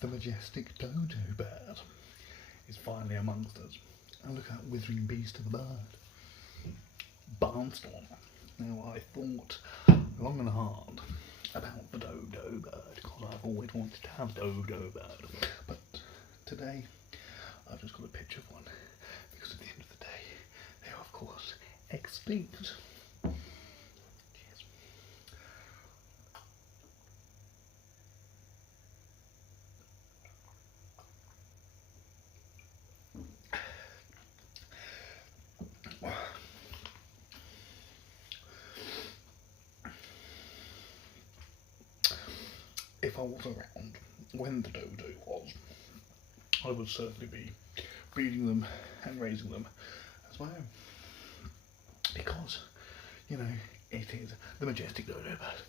The majestic Dodo bird is finally amongst us. And look at that withering beast of a bird. Barnstorm. Now I thought long and hard about the Dodo bird because I've always wanted to have a Dodo bird. But today I've just got a picture of one because at the end of the day they are of course extinct. If I was around when the Dodo was, I would certainly be breeding them and raising them as my own. Because, you know, it is the majestic Dodo bird.